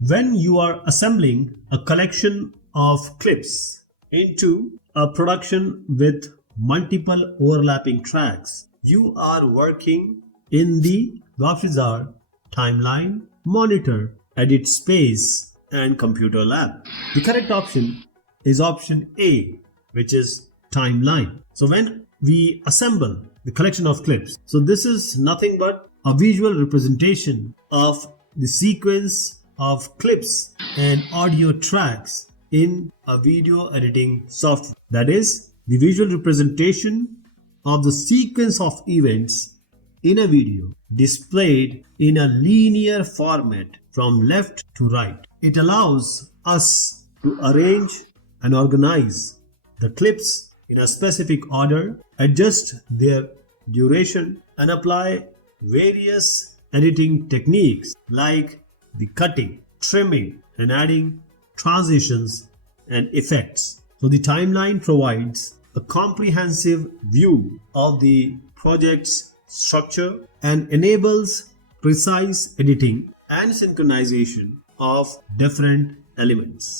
When you are assembling a collection of clips into a production with multiple overlapping tracks, you are working in the options are timeline, monitor, edit space, and computer lab. The correct option is option A, which is timeline. So when we assemble the collection of clips, so this is nothing but a visual representation of the sequence of clips and audio tracks in a video editing software. That is the visual representation of the sequence of events in a video displayed in a linear format from left to right. It allows us to arrange and organize the clips in a specific order, adjust their duration, and apply various editing techniques like the cutting, trimming, and adding transitions and effects. So the timeline provides a comprehensive view of the project's structure and enables precise editing and synchronization of different elements.